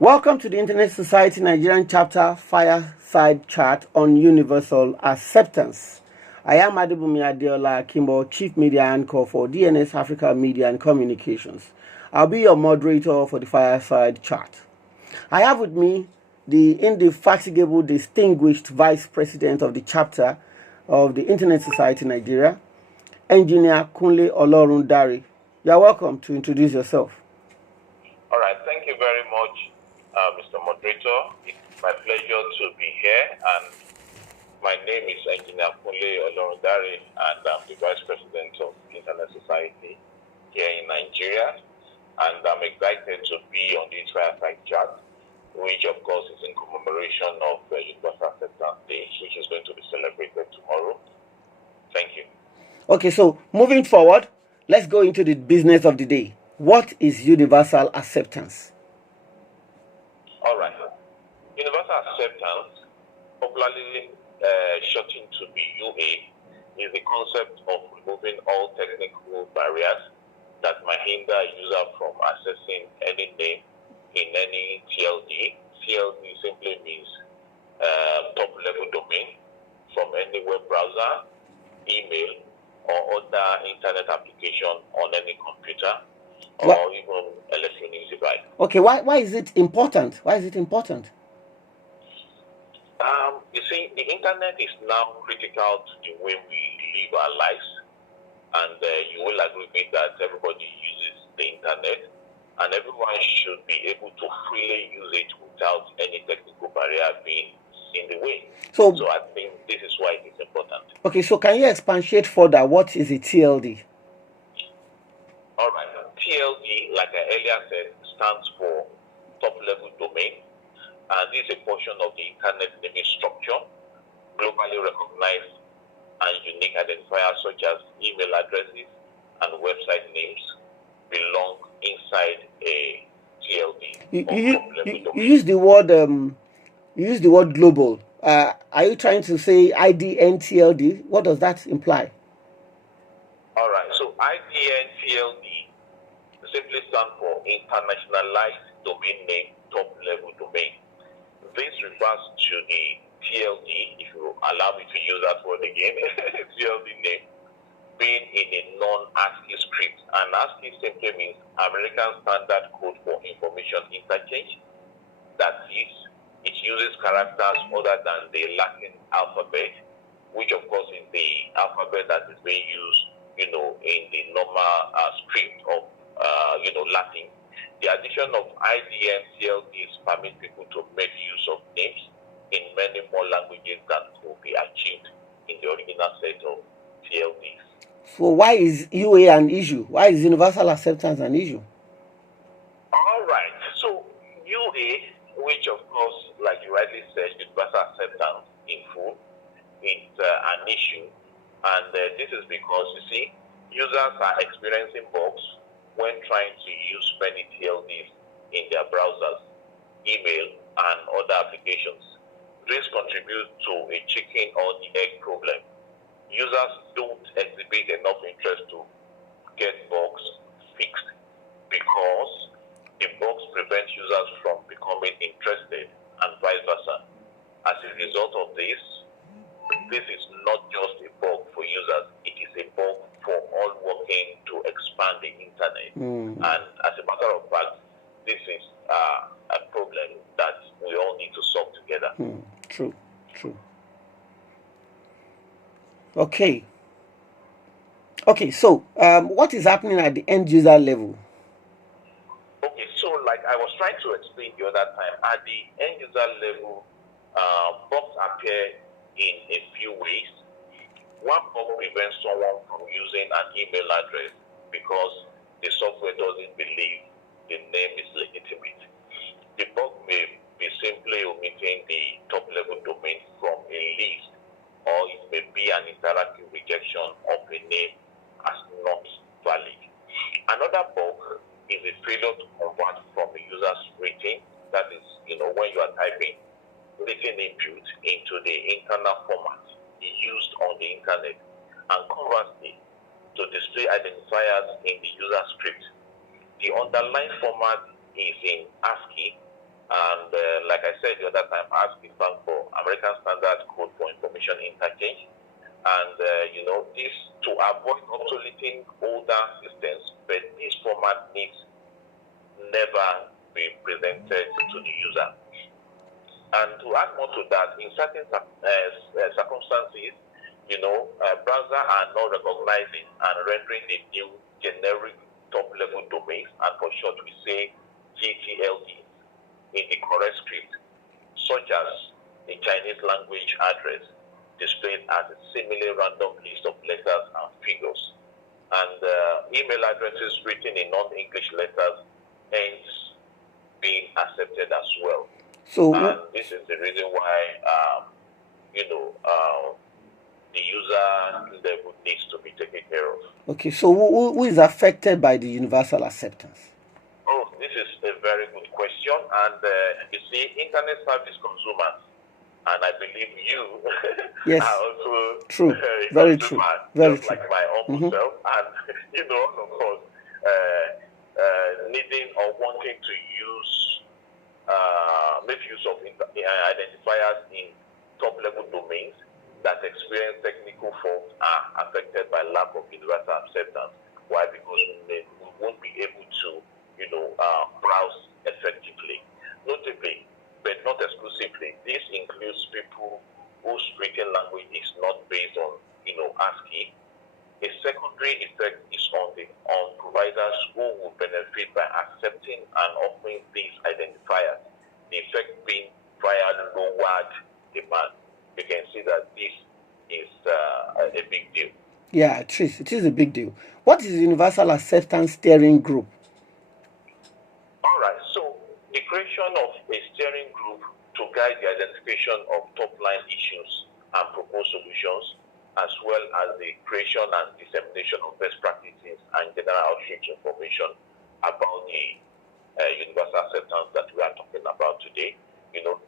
Welcome to the Internet Society Nigerian chapter Fireside Chat on Universal Acceptance. I am Adebumi Adeola Kimbo, Chief Media Anchor for DNS Africa Media and Communications. I'll be your moderator for the Fireside Chat. I have with me the indefatigable, distinguished Vice President of the chapter of the Internet Society Nigeria, Engineer Kunle Olorundare. You are welcome to introduce yourself. All right, thank you very much, Mr. Moderator. It's my pleasure to be here, and my name is Engineer Kunle Olorundare, and I'm the Vice President of Internet Society here in Nigeria, and I'm excited to be on this Fireside Chat, which of course is in commemoration of Universal Acceptance Day, which is going to be celebrated tomorrow. Thank you. Okay, so moving forward, let's go into the business of the day. What is universal acceptance? All right. Universal acceptance, popularly shortened to be UA, is the concept of removing all technical barriers that might hinder a user from accessing any name in any TLD. TLD simply means top-level domain from any web browser, email, or other internet application on any computer or even electronic device. Okay, why is it important? Why is it important? You see, the internet is now critical to the way we live our lives, and you will agree with me that everybody uses the internet, and everyone should be able to freely use it without any technical barrier being in the way. So I think this is why it is important. Okay, so can you expatiate further? What is a TLD? All right. TLD, like I earlier said, stands for top-level domain, and this is a portion of the internet naming structure, globally recognized and unique identifiers such as email addresses and website names belong inside a TLD. You use the word global. Are you trying to say IDN TLD? What does that imply? All right. So IDN TLD simply stands for Internationalized Domain Name Top Level Domain. This refers to the TLD, if you allow me to use that word again, TLD name, being in a non-ASCII script. And ASCII simply means American Standard Code for Information Interchange. That is, it uses characters other than the Latin alphabet, which of course is the alphabet that is being used, in the normal script of, Latin. The addition of IDN TLDs permit people to make use of names in many more languages than could be achieved in the original set of TLDs. So why is UA an issue? Why is universal acceptance an issue? All right. So UA, which of course, like you rightly said, universal acceptance in full, it's an issue. And this is because, you see, users are experiencing bugs when trying to use many TLDs in their browsers, email, and other applications. This contributes to a chicken or the egg problem. Users don't exhibit enough interest to get bugs fixed because the bugs prevent users from becoming interested and vice versa. As a result of this is not just a bug for users, it is a bug for all working to expand the internet. And as a matter of fact, this is a problem that we all need to solve together. True. Okay, so what is happening at the end user level? Okay, so like I was trying to explain the other time, at the end user level, bugs appear in a few ways. One bug prevents someone from using an email address because the software doesn't believe the name is legitimate. The bug may be simply omitting the top-level domain from a list, or it may be an interactive rejection of a name as not valid. Another bug is a failure to convert from a user's rating, that is, when you are typing written input into the internal format used on the internet, and conversely, to display identifiers in the user script. The underlying format is in ASCII, And like I said the other time, ask the bank for American Standard Code for Information Interchange. And, this to avoid obsoleting older systems, but this format needs never be presented to the user. And to add more to that, in certain circumstances, browsers are not recognizing and rendering the new generic top-level domains, and for short we say GTLD, in the correct script, such as the Chinese language address displayed as a similar random list of letters and figures. And email addresses written in non-English letters hence being accepted as well. So, and this is the reason why, the user level needs to be taken care of. Okay, so who is affected by the universal acceptance? Oh, this is a very good question. And you see, internet service consumers, and I believe you yes. are also true, very true, very just true. like my own self, and of course, needing or wanting to make use of identifiers in top-level domains that experience technical faults are affected by lack of universal acceptance. Why? Because we won't be able to, browse effectively. Notably, but not exclusively, this includes people whose written language is not based on, ASCII. A secondary effect is on providers who will benefit by accepting and offering these identifiers. The effect being via lowered demand. You can see that this is a big deal. Yeah, it is. It is a big deal. What is the Universal Acceptance Steering Group? All right. So the creation of a steering group to guide the identification of top-line issues and propose solutions, as well as the creation and dissemination of best practices and general outreach information about the universal acceptance that we are talking about today.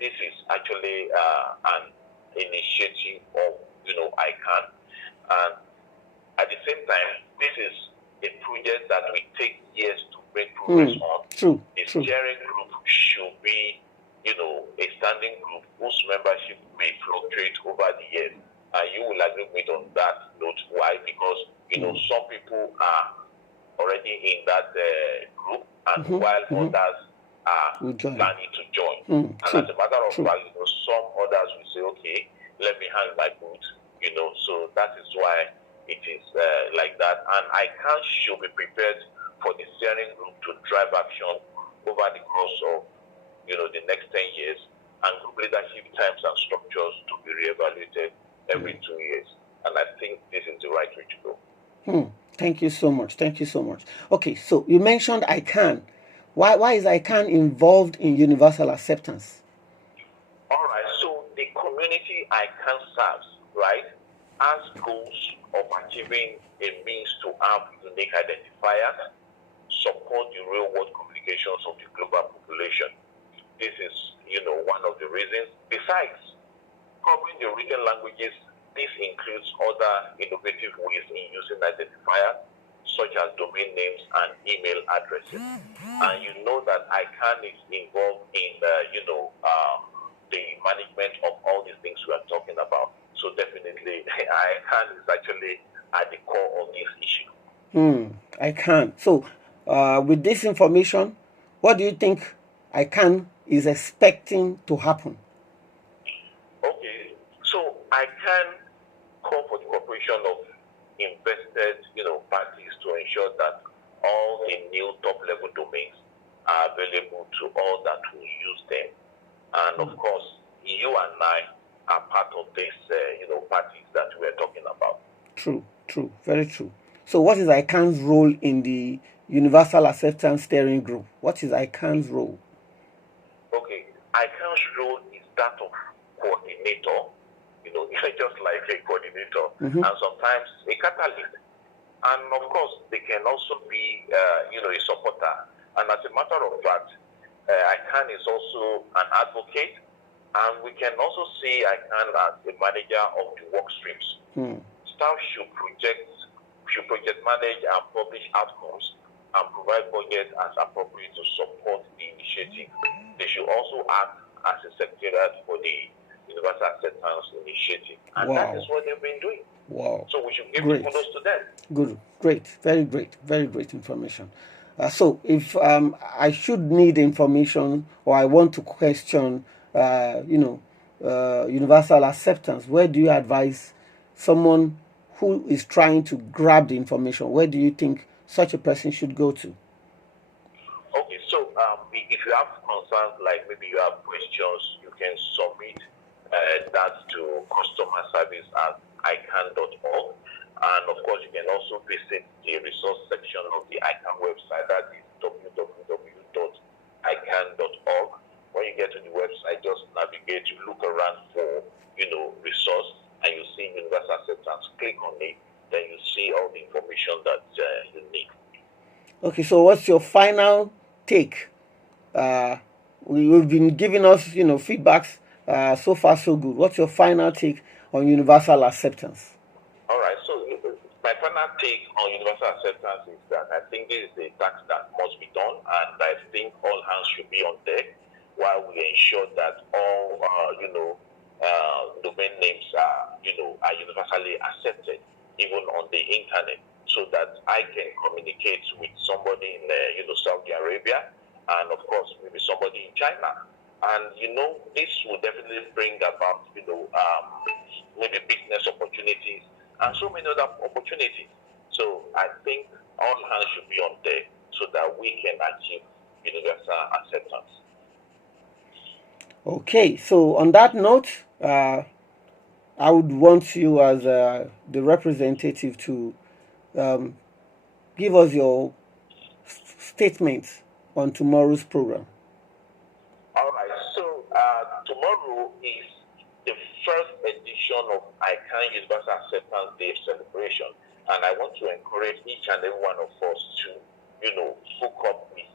This is actually an initiative of, ICANN. And at the same time, this is a project that will take years to make progress on. True. The steering group should be, a standing group whose membership may fluctuate over the years. And you will agree with me on that note. Why? Because, some people are already in that group, and while others are planning to join. And as a matter of fact, some others will say, okay, let me hang my boots, so that is why it is like that. And ICANN should be prepared for the steering group to drive action over the course of, the next 10 years, and group leadership times and structures to be reevaluated every 2 years. And I think this is the right way to go. Thank you so much. Thank you so much. Okay, so you mentioned ICANN. Why is ICANN involved in universal acceptance? All right, so the community ICANN serves, right, has goals of achieving a means to have unique identifiers, support the real-world communications of the global population. This is, one of the reasons. Besides covering the written languages, this includes other innovative ways in using identifiers, such as domain names and email addresses. And you know that ICANN is involved in, the management of all these things we are talking about. So definitely, ICANN is actually at the core of this issue. ICANN. So, with this information, what do you think ICANN is expecting to happen? Okay, so ICANN call for the cooperation of invested, parties to ensure that all the new top-level domains are available to all that will use them. And of course, you and I are part of this, parties that we are talking about. True, very true. So what is ICANN's role in the Universal Acceptance Steering Group? What is ICANN's role? Okay, ICANN's role is that of coordinator, just like a coordinator, and sometimes a catalyst. And of course, they can also be, a supporter. And as a matter of fact, ICANN is also an advocate, and we can also see ICANN as a manager of the work streams. Staff should project manage and publish outcomes and provide budget as appropriate to support the initiative. They should also act as a secretariat for the Universal Acceptance Initiative. And that is what they've been doing. Wow. So we should give kudos to them. Good. Great. Very great information. So if I should need information or I want to question, universal acceptance, where do you advise someone who is trying to grab the information? Where do you think such a person should go to? Okay, so if you have concerns, like maybe you have questions, you can submit that to customer service at ican.org. And of course, you can also visit the resource section of the ICANN website. That is www.ican.org. When you get to the website, just navigate, you look around for, resource, and you see universal acceptance. Click on it, then you see all the information that you need. Okay, so what's your final take? You've been giving us, feedbacks. So far, so good. What's your final take on universal acceptance? All right, so my final take on universal acceptance is that I think this is a task that must be done, and I think all hands should be on deck while we ensure that all, domain names are universally accepted, even on the internet, so that I can communicate with somebody in, Saudi Arabia, and of course, maybe somebody in China. And, this will definitely bring about, maybe business opportunities and so many other opportunities. So I think all hands should be on deck so that we can achieve universal acceptance. Okay, so on that note, I would want you as the representative to give us your statements on tomorrow's program. All right, so tomorrow is the first edition of ICANN Universal Acceptance Day celebration, and I want to encourage each and every one of us to, hook up with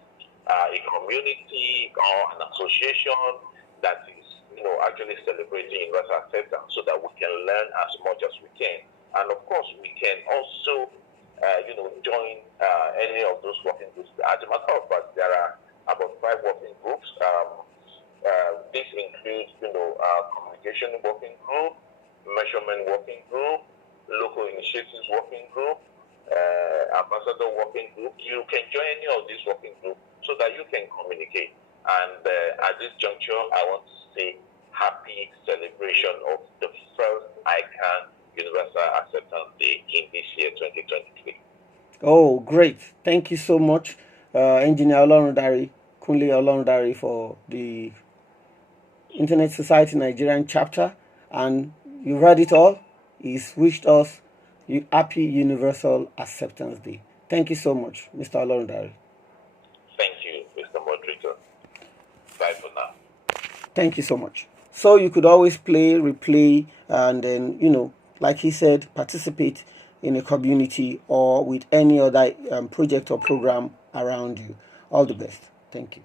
a community or an association that is, actually celebrating universal acceptance, so that we can learn as much as we can, and of course we can also, join any of those working groups. As a matter of fact, there are about 5 working groups. This includes, communication working group, measurement working group, local initiatives working group, ambassador working group. You can join any of these working groups so that you can communicate. And at this juncture, I want to say happy celebration of the first ICANN Universal Acceptance Day in this year, 2023. Oh, great. Thank you so much, Engineer Olorundare, Kunle Olorundare, for the Internet Society Nigerian chapter. And you heard it all. He's wished us happy Universal Acceptance Day. Thank you so much, Mr. Olorundare. Thank you, Mr. Moderator. Bye for now. Thank you so much. So you could always play, replay, and then, like he said, participate in a community or with any other project or program around you. All the best. Thank you.